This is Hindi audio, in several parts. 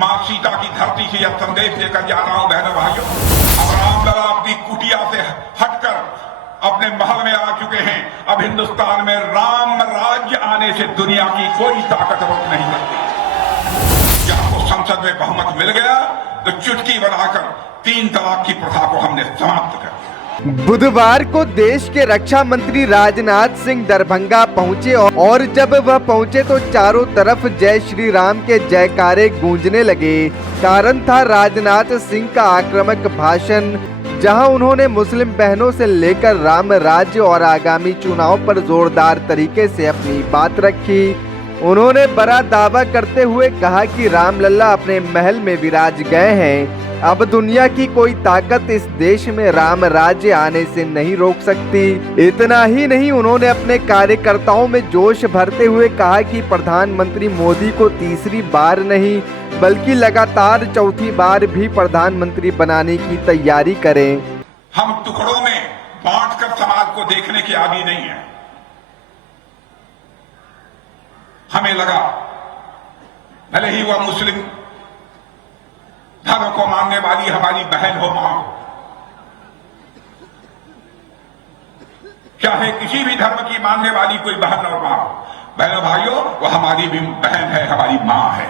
मां सीता की धरती से यह संदेश लेकर जा रहा हूं बहनों भाइयों। अब रामलला अपनी कुटिया से हटकर अपने महल में आ चुके हैं। अब हिंदुस्तान में राम राज्य आने से दुनिया की कोई ताकत रोक नहीं सकती। जब आपको संसद में बहुमत मिल गया तो चुटकी बनाकर 3 तलाक की प्रथा को हमने समाप्त कर दिया। बुधवार को देश के रक्षा मंत्री राजनाथ सिंह दरभंगा पहुंचे और जब वह पहुंचे तो चारों तरफ जय श्री राम के जयकारे गूंजने लगे। कारण था राजनाथ सिंह का आक्रामक भाषण, जहां उन्होंने मुस्लिम बहनों से लेकर राम राज्य और आगामी चुनाव पर जोरदार तरीके से अपनी बात रखी। उन्होंने बड़ा दावा करते हुए कहा कि रामलला अपने महल में विराज गए हैं। अब दुनिया की कोई ताकत इस देश में राम राज्य आने से नहीं रोक सकती। इतना ही नहीं, उन्होंने अपने कार्यकर्ताओं में जोश भरते हुए कहा कि प्रधानमंत्री मोदी को तीसरी बार नहीं बल्कि लगातार चौथी बार भी प्रधानमंत्री बनाने की तैयारी करें। हम टुकड़ों में बांटकर समाज को देखने के आदी नहीं है। हमें लगा भले ही वह मुस्लिम धर्म को मानने वाली हमारी बहन हो, मां हो, चाहे किसी भी धर्म की मानने वाली कोई बहन और मां हो, बहनों भाइयों, वह हमारी भी बहन है, हमारी मां है।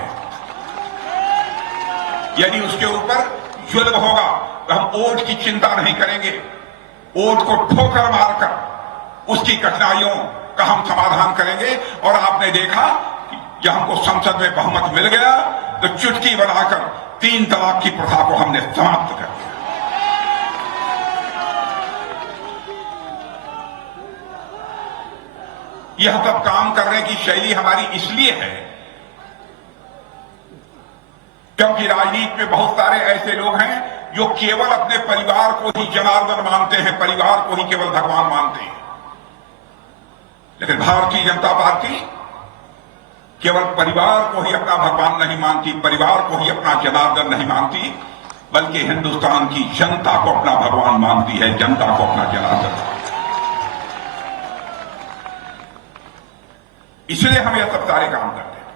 यदि उसके ऊपर जुल्म होगा तो हम वोट की चिंता नहीं करेंगे। वोट को ठोकर मारकर उसकी कठिनाइयों का हम समाधान करेंगे। और आपने देखा कि जब हमको संसद में बहुमत मिल गया तो चुटकी बनाकर 3 तलाक की प्रथा को हमने समाप्त कर दिया। यह सब काम करने की शैली हमारी इसलिए है क्योंकि राजनीति में बहुत सारे ऐसे लोग हैं जो केवल अपने परिवार को ही जनार्दन मानते हैं, परिवार को ही केवल भगवान मानते हैं। लेकिन भारतीय जनता पार्टी केवल परिवार को ही अपना भगवान नहीं मानती, परिवार को ही अपना जनार्दन नहीं मानती, बल्कि हिंदुस्तान की जनता को अपना भगवान मानती है, जनता को अपना जनार्दन मानती है। इसलिए हम यह सब सारे काम करते हैं।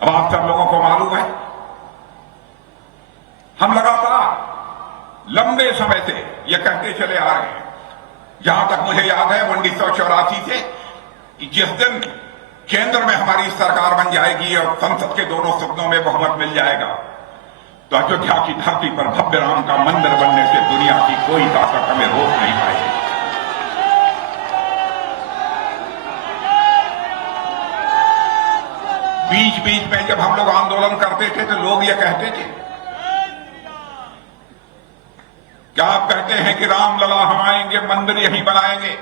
अब आप सब लोगों को मालूम है, हम लगातार लंबे समय से यह कहते चले आ रहे हैं, जहां तक मुझे याद है 1984 से, कि जिस दिन केंद्र में हमारी सरकार बन जाएगी और संसद के दोनों सदनों में बहुमत मिल जाएगा तो अयोध्या की धरती पर भव्य राम का मंदिर बनने से दुनिया की कोई ताकत हमें रोक नहीं पाएगी। बीच बीच में जब हम लोग आंदोलन करते थे तो लोग ये कहते थे, क्या आप कहते हैं कि रामलला हम आएंगे, मंदिर यहीं बनाएंगे,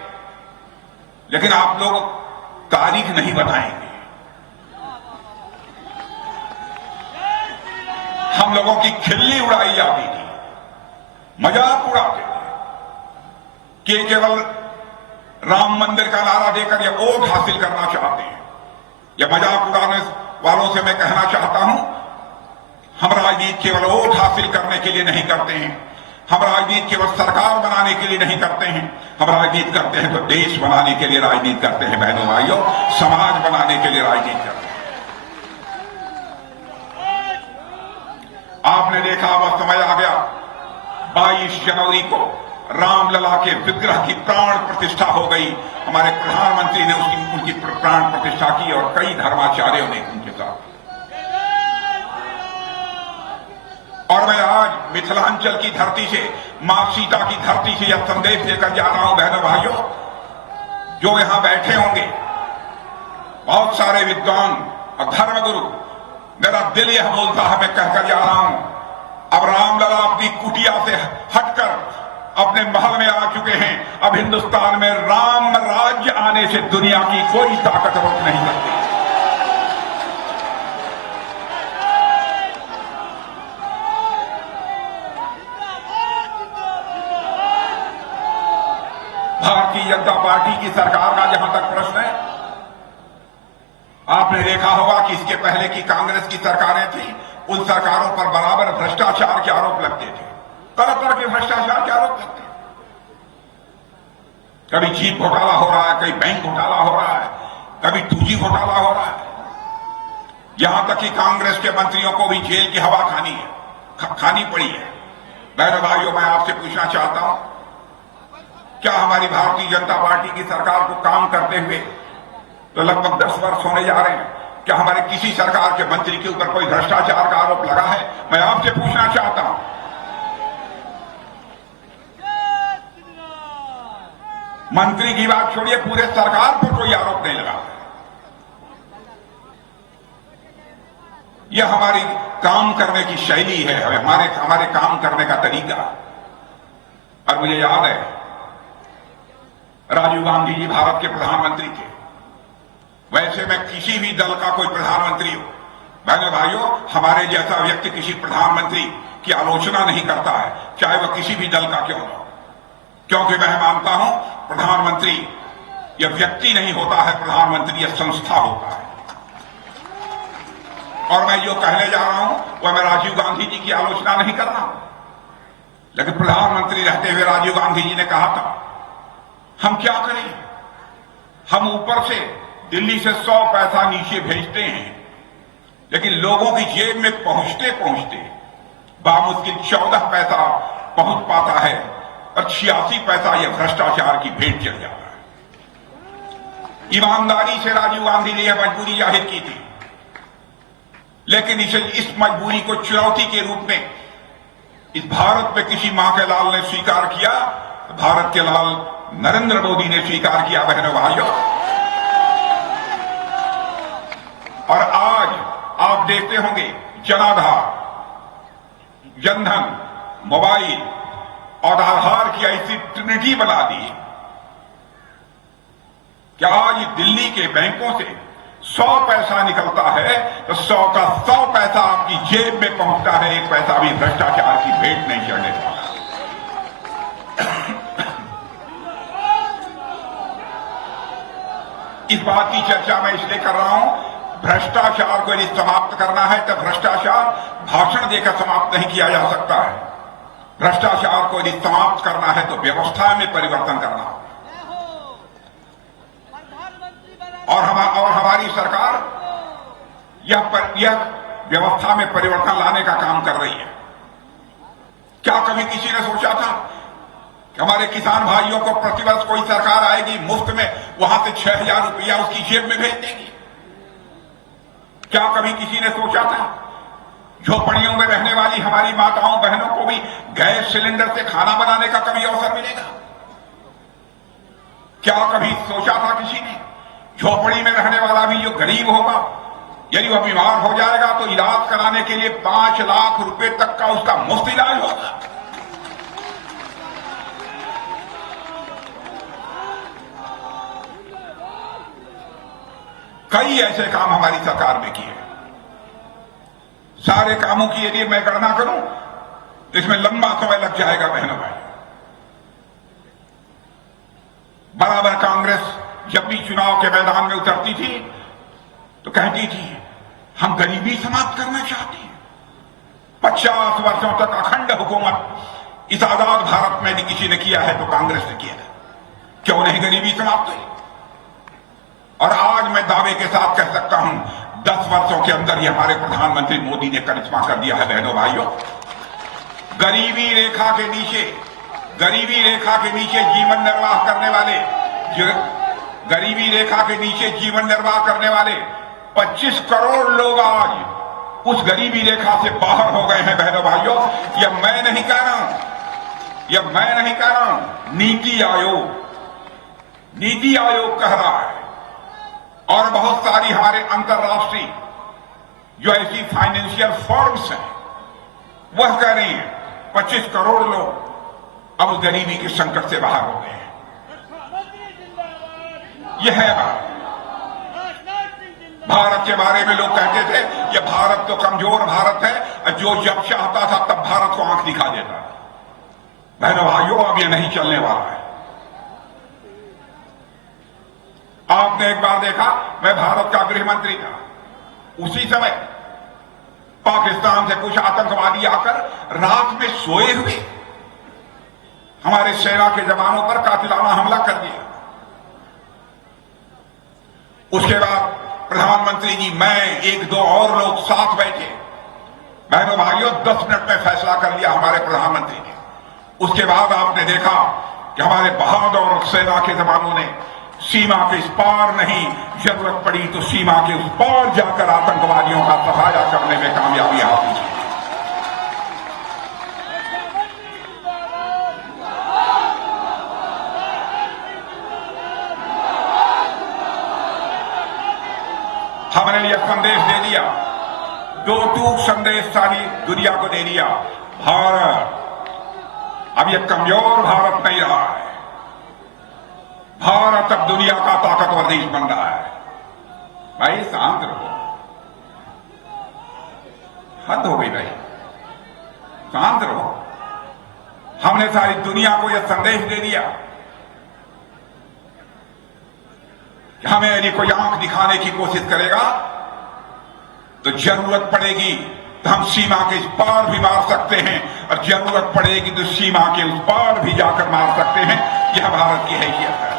लेकिन आप लोग तारीख नहीं बताएंगे। हम लोगों की खिल्ली उड़ाई जाती थी, मजाक उड़ाते थे कि केवल राम मंदिर का नारा देकर ये वोट हासिल करना चाहते हैं। यह मजाक उड़ाने वालों से मैं कहना चाहता हूं, हम राजनीति केवल वोट हासिल करने के लिए नहीं करते हैं, हम राजनीति केवल सरकार बनाने के लिए नहीं करते हैं, हम राजनीति करते हैं तो देश बनाने के लिए राजनीति करते हैं बहनों भाइयों, समाज बनाने के लिए राजनीति करते हैं। आपने देखा वह समय आ गया 22 जनवरी को रामलला के विग्रह की प्राण प्रतिष्ठा हो गई। हमारे प्रधानमंत्री ने उनकी प्राण प्रतिष्ठा की और कई धर्माचार्यों ने उनके साथ। और मैं आज मिथिलांचल की धरती से, मां सीता की धरती से यह संदेश लेकर जा रहा हूं बहनों भाइयों, जो यहां बैठे होंगे बहुत सारे विद्वान और धर्मगुरु, मेरा दिल यह बोलता है, मैं कहकर जा रहा हूं, अब रामलला अपनी कुटिया से हटकर अपने महल में आ चुके हैं। अब हिंदुस्तान में राम राज्य आने से दुनिया की कोई ताकत रोक नहीं सकती। भारतीय जनता पार्टी की सरकार का जहां तक प्रश्न है, आपने देखा होगा कि इसके पहले की कांग्रेस की सरकारें थी, उन सरकारों पर बराबर भ्रष्टाचार के आरोप लगते थे, तरह तरह के भ्रष्टाचार के आरोप लगते। कभी जीप घोटाला हो रहा है, कभी बैंक घोटाला हो रहा है, कभी 2G घोटाला हो रहा है। यहां तक कि कांग्रेस के मंत्रियों को भी जेल की हवा खानी पड़ी है। बहनों भाइयों, मैं आपसे पूछना चाहता हूं, क्या हमारी भारतीय जनता पार्टी की सरकार को काम करते हुए तो लगभग 10 वर्ष होने जा रहे हैं, क्या हमारे किसी सरकार के मंत्री के ऊपर कोई भ्रष्टाचार का आरोप लगा है? मैं आपसे पूछना चाहता हूं। मंत्री की बात छोड़िए, पूरे सरकार पर कोई आरोप नहीं लगा। यह हमारी काम करने की शैली है, हमारे काम करने का तरीका। और मुझे याद है, राजीव गांधी जी भारत के प्रधानमंत्री थे। वैसे में किसी भी दल का कोई प्रधानमंत्री हो, बहनों भाइयों, हमारे जैसा व्यक्ति किसी प्रधानमंत्री की आलोचना नहीं करता है, चाहे वह किसी भी दल का क्यों न हो, क्योंकि मैं मानता हूं प्रधानमंत्री यह व्यक्ति नहीं होता है, प्रधानमंत्री यह संस्था होता है। और मैं जो कहने जा रहा हूं वह मैं राजीव गांधी जी की आलोचना नहीं कर रहा हूं, लेकिन प्रधानमंत्री रहते हुए राजीव गांधी जी ने कहा था, हम क्या करें, हम ऊपर से दिल्ली से 100 पैसा नीचे भेजते हैं, लेकिन लोगों की जेब में पहुंचते पहुंचते बामुश्किल 14 पैसा पहुंच पाता है और 86 पैसा यह भ्रष्टाचार की भेंट चल जाता है। ईमानदारी से राजीव गांधी ने यह मजबूरी जाहिर की थी, लेकिन इस मजबूरी को चुनौती के रूप में इस भारत में किसी मां के लाल ने स्वीकार किया, भारत के लाल नरेंद्र मोदी ने स्वीकार किया। बहनों भाइयों, और आज आप देखते होंगे जनाधार, जनधन, मोबाइल और आधार की ऐसी ट्रिनिटी बना दी कि आज दिल्ली के बैंकों से 100 पैसा निकलता है तो 100 का 100 पैसा आपकी जेब में पहुंचता है, एक पैसा भी भ्रष्टाचार की भेंट नहीं चढ़ने वाला। इस बात की चर्चा मैं इसलिए कर रहा हूं, भ्रष्टाचार को यदि समाप्त करना है तो भ्रष्टाचार भाषण देकर समाप्त नहीं किया जा सकता है। भ्रष्टाचार को यदि समाप्त करना है तो व्यवस्था में परिवर्तन करना होगा। और हमारी सरकार यह व्यवस्था में परिवर्तन लाने का काम कर रही है। क्या कभी किसी ने सोचा था कि हमारे किसान भाइयों को प्रतिवर्ष कोई सरकार आएगी, मुफ्त में वहां से 6,000 रुपया उसकी जेब में भेज देगी? क्या कभी किसी ने सोचा था झोपड़ियों में रहने वाली हमारी माताओं बहनों को भी गैस सिलेंडर से खाना बनाने का कभी अवसर मिलेगा? क्या कभी सोचा था किसी ने झोपड़ी में रहने वाला भी जो गरीब होगा, यदि वह बीमार हो जाएगा तो इलाज कराने के लिए 5 लाख रुपए तक का उसका मुफ्त इलाज होगा? कई ऐसे काम हमारी सरकार ने किए। सारे कामों की यदि मैं गणना करूं तो इसमें लंबा समय लग जाएगा। बहनों भाई, बराबर कांग्रेस जब भी चुनाव के मैदान में उतरती थी तो कहती थी हम गरीबी समाप्त करना चाहते हैं। 50 वर्षों तक अखंड हुकूमत इस आजाद भारत में यदि किसी ने किया है तो कांग्रेस ने किया है। क्यों नहीं गरीबी समाप्त हुई? और आज मैं दावे के साथ कह सकता हूं 10 वर्षों के अंदर ही हमारे प्रधानमंत्री मोदी ने करिश्मा कर दिया है। बहनों भाइयों, गरीबी रेखा के नीचे जीवन निर्वाह करने वाले गरीबी रेखा के नीचे जीवन निर्वाह करने वाले 25 करोड़ लोग आज उस गरीबी रेखा से बाहर हो गए हैं। बहनों भाइयों, यह मैं नहीं कह रहा हूं, नीति आयोग कह रहा है। और बहुत सारी हमारे अंतर्राष्ट्रीय जो ऐसी फाइनेंशियल फर्म्स हैं वह कह रही हैं 25 करोड़ लोग अब उस गरीबी के संकट से बाहर हो गए हैं। यह है भारत के बारे में लोग कहते थे यह भारत तो कमजोर भारत है, जो जब चाहता था तब भारत को आंख दिखा देता। बहनों भाइयों, अब यह नहीं चलने वाला है। आपने एक बार देखा, मैं भारत का गृह मंत्री था, उसी समय पाकिस्तान से कुछ आतंकवादी आकर रात में सोए हुए हमारे सेना के जवानों पर कातिलाना हमला कर दिया। उसके बाद प्रधानमंत्री जी, मैं, एक दो और लोग साथ बैठे, बहनों भाइयों, 10 मिनट में फैसला कर लिया हमारे प्रधानमंत्री ने। उसके बाद आपने देखा कि हमारे बहादुर सेना के जवानों ने सीमा के इस पार नहीं, जरूरत पड़ी तो सीमा के उस पार जाकर आतंकवादियों का सफाया करने में कामयाबी हासिल की। हमने यह संदेश दे दिया, दो टूक संदेश सारी दुनिया को दे दिया, भारत अब यह कमजोर भारत नहीं रहा है, भारत अब दुनिया का ताकतवर देश बन रहा है। भाई शांत रहो, हद हो गई भाई, शांत रहो। हमने सारी दुनिया को यह संदेश दे दिया कि हमें यदि कोई आंख दिखाने की कोशिश करेगा तो जरूरत पड़ेगी तो हम सीमा के इस पार भी मार सकते हैं, और जरूरत पड़ेगी तो सीमा के उस पार भी जाकर मार सकते हैं। यह भारत की हैसियत है।